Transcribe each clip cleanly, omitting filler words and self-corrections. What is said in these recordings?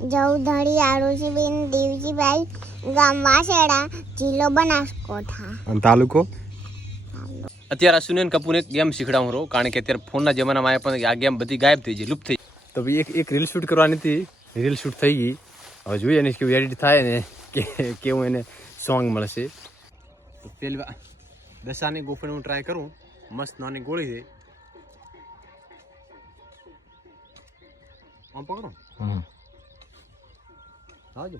જવધણી આરુષીબેન દેવજીભાઈ, ગામ વાસેડા, જિલ્લો બનાસકાંઠા. અને તાલુકો? અત્યારે સુનેન કપૂરને એક ગેમ શીખડાવું રહું, કારણ કે અત્યારે ફોનના જમાનામાં આવ્યા પણ આ ગેમ બધી ગાયબ થઈ ગઈ, લુપ્ત થઈ ગઈ. તો ભાઈ એક રીલ શૂટ કરવાની હતી, રીલ શૂટ થઈ ગઈ. હવે જોઈએ એને કેવું એડિટ થાય ને કે કેવું એને સોંગ મળશે. તો પેલી વાર દશાની ગોફણ હું ટ્રાય કરું. મસ્ત નાની ગોળી છે. આમ પકડો. આવજો.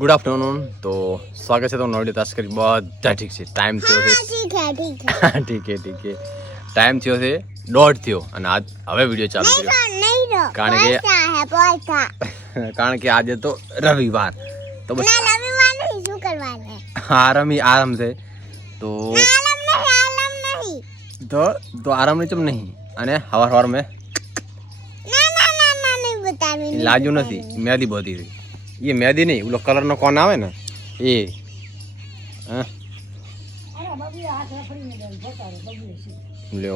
Good afternoon. તો સ્વાગત છે તમારું નવડી તાસ કરી. બધા ઠીક છે. ટાઈમ થયો છે ઠીક છે ટાઈમ થયો છે 1:30 થયો અને આજ હવે વિડીયો ચાલુ કર્યો કારણ કે આજે તો રવિવાર. તો બસ આરામ છે. તો આરામ ની ચમ નહીં. અને હવાર મેં લાજુ નથી. મેદી બધી હતી. ये मेहंदी नहीं, वो कलर नो कौन आवे ना ये लो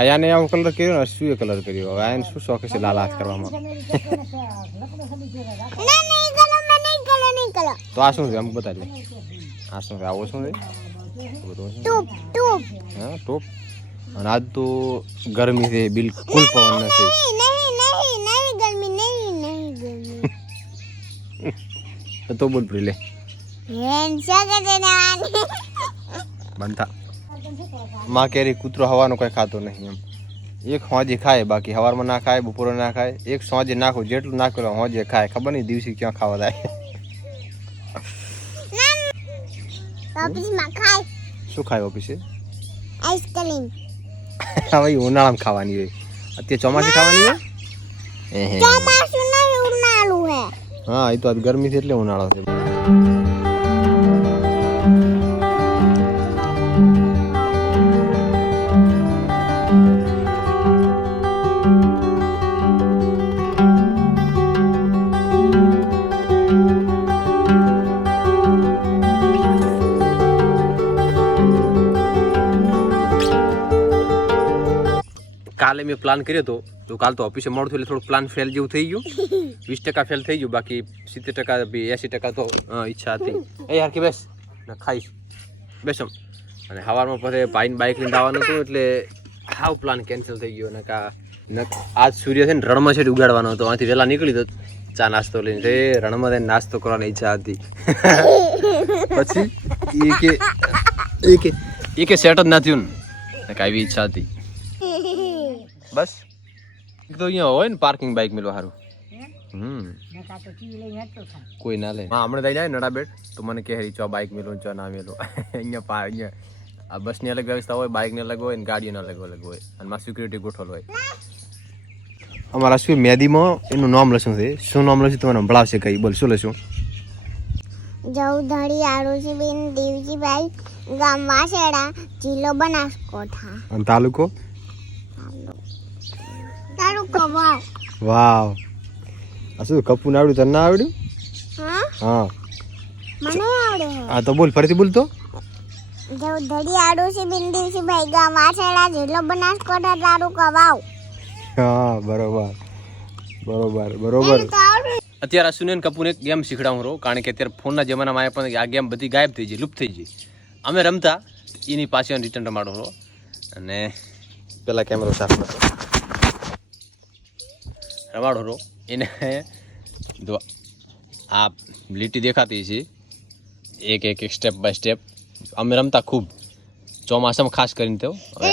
आया ने आव कलर કર્યો ને શું કલર કર્યો. હવે આને શું શોખ છે લાલ હાથ કરવામાં. તો આ શું છે અમુક બતાવી લે. આ શું છે? આવો શું છે? હા ટોપ. અને આજ તો ગરમી છે, બિલકુલ પવન નથી. તો બોલ પ્રી લે બનતા માં કેરી કૂતરો હવાનો કઈ ખાતો નહીં એમ. એક હોજે ખાય, બાકી હવારમાં ના ખાય, બપોરે ના ખાય. એક સોજે નાખો, જેટલું નાખો હોજે ખાય. ખબર નહીં દિવસે ક્યાં ખાવા જાય. શું ખાય ઓફિસે? આઈસ્ક્રીમ. હવે ઉનાળામાં ખાવાની હોય. અત્યારે ચોમાસે ખાવાની હોય. ચોમાસું નહીં, ઉનાળું હે. હા એ તો આજ ગરમી છે એટલે ઉનાળો છે. કાલે મેં પ્લાન કર્યો હતો, તો કાલ તો ઓફિસે મોડું થયું એટલે થોડું પ્લાન ફેલ જેવું થઈ ગયું. 20% ફેલ થઈ ગયું, બાકી 70% 80% તો ઈચ્છા હતી. એ યાર કે બેસ ને ખાઈશ બેસમ. અને સવારમાં પછી ભાઈને બાઇક લઈને આવવાનું હતું એટલે હાવ પ્લાન કેન્સલ થઈ ગયો. ને આજ સૂર્ય છે ને રણમાં છે ઉગાડવાનો હતો. આથી વહેલા નીકળી તો ચા નાસ્તો લઈને રણમાં જઈને નાસ્તો કરવાની ઈચ્છા હતી. પછી એ કે સેટ જ ના થયું ને કાંઈ ઈચ્છા હતી. બસ તો અહીંયા હોય ને પાર્કિંગ બાઇક મેળવા સારું. કોઈ ના લે. હા હમણાં જાય નડા બેટ તો મને કહે ચો બાઇક મેલો ચો ના મેલો. અહીંયા આ બસની અલગ વ્યવસ્થા હોય, બાઇકની અલગ હોય ને ગાડીઓને અલગ હોય. અને માં સિક્યુરિટી ગોઠવેલ હોય. અમારા શું મેદીમાં એનું નામ લખ્યું છે. શું નામ લખ્યું તમને સંભળાવશે કઈ? બોલ શું લખ્યું? જવધણી આરુષીબેન દેવજીભાઈ, ગામ વાસેડા, જિલ્લો બનાસકાંઠા. અને તાલુકો? વાવ. આ શું કપૂર આવડ્યું તને ના આવડ્યું? હા મને આવડે. હા તો બોલ ફરીથી બોલ તો. જવધણી આરુષીબેન દેવજીભાઈ, ગામ વાસેડા, જિલ્લો બનાસકાંઠા, તાલુકો વાવ. હા બરોબર. અત્યારે સુનેન કપૂરને એક ગેમ શીખડાવું રહું, કારણ કે અત્યારે ફોનના જમાનામાં આવ્યા પણ આ ગેમ બધી ગાયબ થઈ ગઈ, લુપ્ત થઈ ગઈ. અમે રમતા એની પાછળ રિટર્ન રમાડો રહો. અને પેલા કેમેરો સાફ કરો રમાડો રહો. એને જો આ લીટી દેખાતી છે એક સ્ટેપ બાય સ્ટેપ. અમે રમતા ખૂબ ચોમાસામાં ખાસ કરીને. તો હવે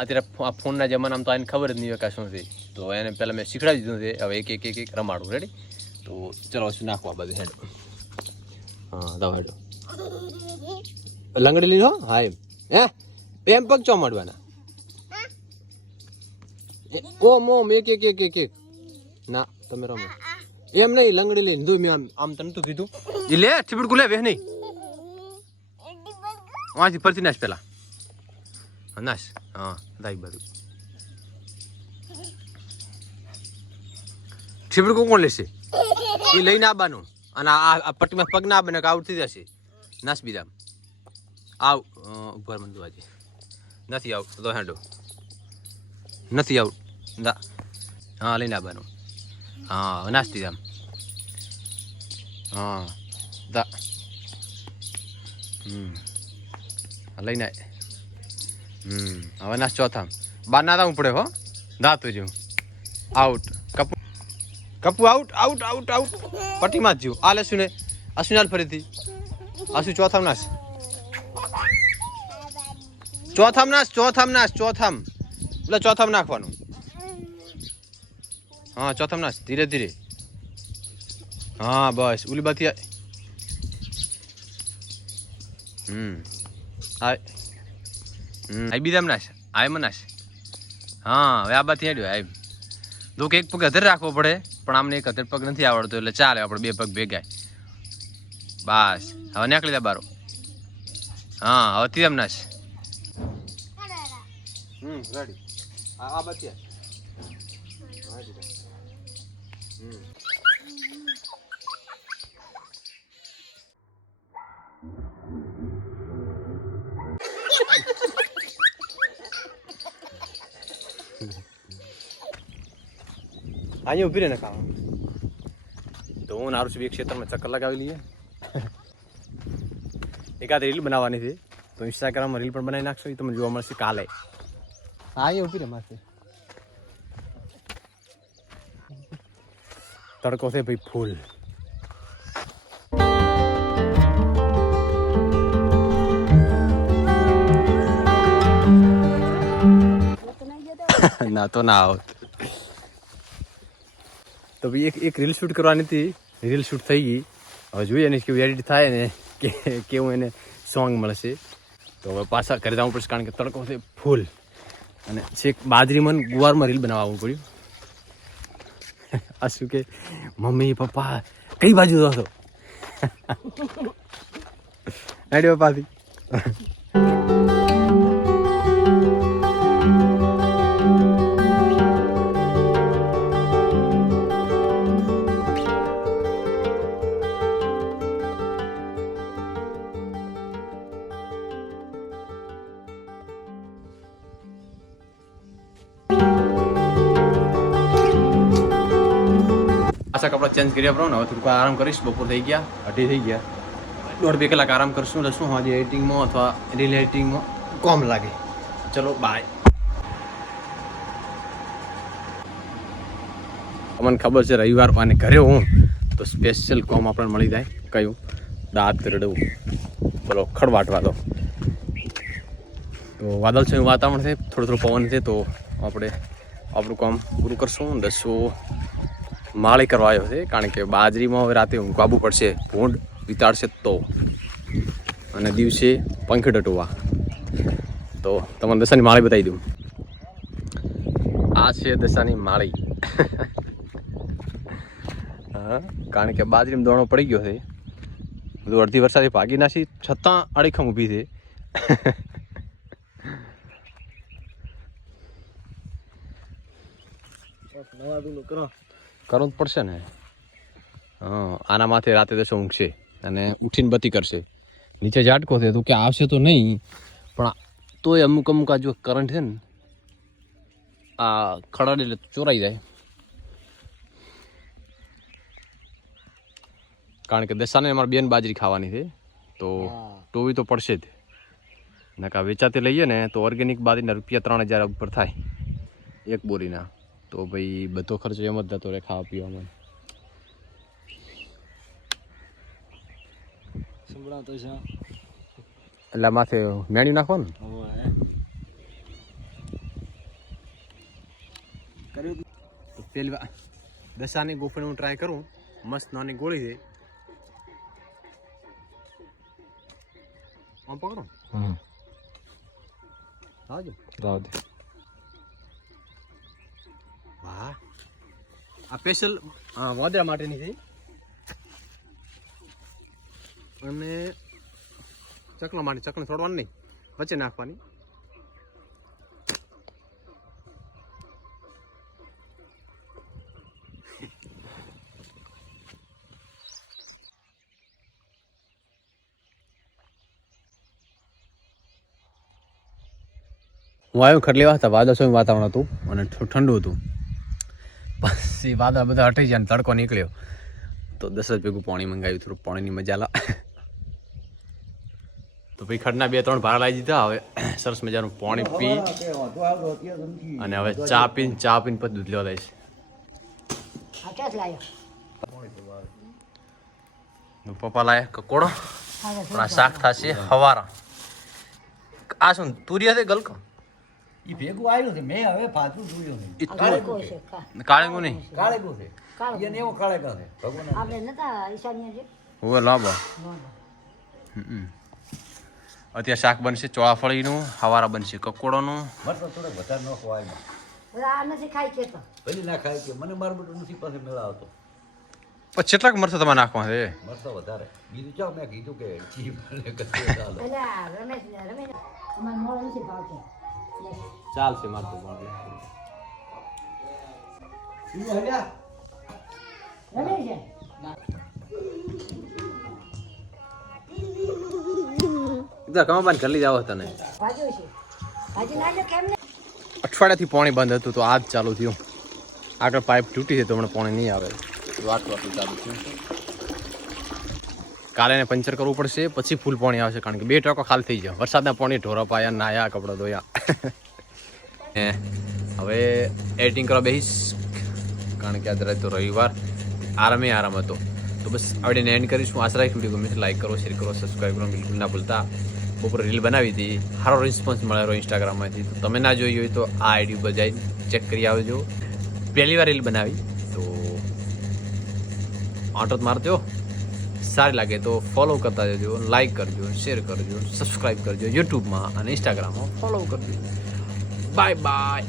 અત્યારે ફોનના જમાનામાં તો આને ખબર જ નહીં હોય કાં શું છે. તો એને પહેલાં મેં શીખડાવી દીધું છે. હવે એક રમાડું. રેડી? તો ચલો શું નાખવા બધું હેડો. હા દવા હેડો. લંગડી લીધો? હા એમ પગ ચો મળવાના. ઓમ એક ના તમે રમો એમ નહીં. લંગડી લઈને દો. મેં આમ તને તો કીધું એ લે છીપડકું લે વેહ નહીં. વાંચી ફરતી નાશ પેલા નાશ. હા દાઈ બધું છીપડકું કોણ લેશે? એ લઈને આવવાનું. અને આ પટ્ટીમાં પગ ના બને આઉટ થઈ જશે. નાશ બીજા આવ ઉપર મને જોવાજે નથી આવું તો હેડો નથી આવું દા હા લઈને આવવાનું હા નાસ્તી આમ હા દા લઈને હવે નાસ ચોથા બાર ના આવવું પડે હો દાતું જ આઉટ કપુ કપુ આઉટ આઉટ આઉટ આઉટ પટ્ટીમાં જ જીવ આ લેશું ને આસુ ચાલ ફરીથી આસુ ચોથામ નાસ ચોથામ એટલે ચોથામ નાખવાનું હા ચોથામ નાસ ધીરે ધીરે હા બસ ઉલી બાથી આય બીજામ નાશ આય મનાશ હા હવે આ બાથી હેડ્યો આય દુઃખ એક પગ અધર રાખવો પડે પણ આમને એક અધર પગ નથી આવડતો એટલે ચાલે આપણે બે પગ ભેગાય બસ હવે નીકળી દે બારો હા હવે તીરમ નાશ રેડી આ બાથી અહીંયા ઉભી રહે ને કામ તો હું નારું છું એક ક્ષેત્રમાં ચક્કર લગાવી લઈએ એકાદ રીલ બનાવવાની છે તો ઇન્સ્ટાગ્રામમાં રીલ પણ બનાવી નાખશો એ તમને જોવા મળશે કાલે હા અહીંયા ઉભી રહે માથે તડકો છે ભાઈ ફૂલ ના તો ના આવત તો ભાઈ એક રીલ શૂટ કરવાની હતી રીલ શૂટ થઈ ગઈ હવે જોઈએ ને કેવું એડિટ થાય ને કે કેવું એને સોંગ મળશે તો હવે પાછા ઘરે જવું પડશે કારણ કે તડકો છે ફૂલ અને છેક બાજરીમાં ગુવારમાં રીલ બનાવવું પડ્યું આ શું કે મમ્મી પપ્પા કઈ બાજુ દો છો રેડી પપ્પાથી પાછા કપડાં ચેન્જ કર્યા પડો ને હવે થોડુંક આરામ કરીશ બપોર થઈ ગયા 2:30 થઈ ગયા 1.5-2 કલાક આરામ કરશું એટલે શું આજે એડિટિંગમાં અથવા રીલ એડિટિંગમાં કોમ લાગે ચલો બાય અમને ખબર છે રવિવાર અને ઘરે હું તો સ્પેશિયલ કોમ આપણને મળી જાય કયું દાંત રડવું બોલો ખડવાટવા દો તો વાદળ છે વાતાવરણ છે થોડું પવન છે તો આપણે આપણું કામ પૂરું કરશું 10 માળી કરવા આવ્યો છે કારણ કે બાજરીમાં હવે રાતે ઊંઘાવવું પડશે ભૂંડ વિતાડશે તો અને દિવસે પંખી ડટોવા તો તમને દશાની માળી બતાવી દઉં આ છે દશાની માળી હા કારણ કે બાજરીમાં દોણો પડી ગયો છે બધું અડધી વરસાદે ભાગી નાખી છતાં અડીખમ ઊભી છે કરવું જ પડશે ને હા આના માથે રાતે દશો ઊંઘશે અને ઉઠીને બત્તી કરશે નીચે ઝાટકો છે તો કે આવશે તો નહીં પણ તોય અમુક આ જો કરંટ છે ને આ ખડાડ એટલે ચોરાઈ જાય કારણ કે દશાને અમારે બેન બાજરી ખાવાની છે તો ટોવી તો પડશે જ નકા વેચાતે લઈએ ને તો ઓર્ગેનિક બાજરીના ₹3000 ઉપર થાય એક બોરીના તો ભાઈ બધો ખર્ચો એમ જ જતો રહે ખાવા પીવામાં એટલે માથે મેણ્યું નાખવાનું તો પેલી દશાની ગોફણી હું ટ્રાય કરું મસ્ત નાની ગોળી છે આમ પકડો આવજો રાવ દે વાહ આ સ્પેશિયલ વાદળા માટેની છે અને ચકલા માટે ચકને છોડવાનું નહીં વચ્ચે નાખવાની હું આવ્યો ખટ લેવા હતા વાદળછાયું વાતાવરણ હતું અને થોડું ઠંડુ હતું. પછી વાદળ બધા હટી ગયા અને તડકો નીકળ્યો તો 10 જ ભેગું પાણી મંગાવ્યું, થોડું પાણીની મજા લા. તો ભાઈ ખડના 2-3 ભાડા લાવી દીધા. હવે સરસ મજાનું પાણી પી અને હવે ચા પીને પછી દૂધ લેવા લઈશ. પપ્પા લાયા કકોડો પણ આ શાક થશે હવારા. આ શું તુરિયા છે ગલકો? ઈ ભેગું આવ્યું છે મેં હવે પાછું જોયું નહીં. ઈ કાળેગું નહીં કાળેગું છે એને એવો કાળેગા છે ભગવાન હોવે લાંબા. અત્યારે શાક બનશે ચોળાફળીનું, હવારા બનશે કકોડોનું. મરતો થોડોક વધારે ન ખવાય પેલી ના ખાય કે મને મારું બધું નથી પાસે મેળાવતો પછી કેટલાક મરચા તમારે નાખવા છે? મરતો વધારે બીજું ચાલ મેં કીધું કે જીવ ચાલશે મારતું કમાબાન કરી લીધા આવો તને. અઠવાડિયાથી પાણી બંધ હતું તો આજ ચાલુ થયું. આગળ પાઇપ તૂટી છે તો હમણાં પાણી નહીં આવે. વાટવાટું ચાલુ થયું. કાલે એને પંચર કરવું પડશે પછી ફૂલ પાણી આવશે, કારણ કે 2 ટકા ખાલી થઈ જાય. વરસાદના પાણી ઢોરા પાયા, નાયા, કપડાં ધોયા. હવે એડિટિંગ કરવા બેસીશ, કારણ કે આજે તો રવિવાર આરામ હતો. તો બસ આવડીને એન્ડ કરીશું. આશા રાખી વિડીયો ગમે લાઈક કરો, શેર કરો, સબસ્ક્રાઈબ કરો બિલકુલ ના ભૂલતા. બપોરે રીલ બનાવી હતી, સારો રિસ્પોન્સ મળેલો ઇન્સ્ટાગ્રામમાંથી. તો તમે ના જોઈ હોય તો આ આઈડી ઉપર જઈને ચેક કરી આવજો. પહેલી વાર રીલ બનાવી તો આંટો મારજો. સારી લાગે તો ફોલો કરતા જજો, લાઈક કરજો, શેર કરજો, સબસ્ક્રાઈબ કરજો યુટ્યુબમાં અને ઇન્સ્ટાગ્રામમાં ફોલો કરજો. Bye bye.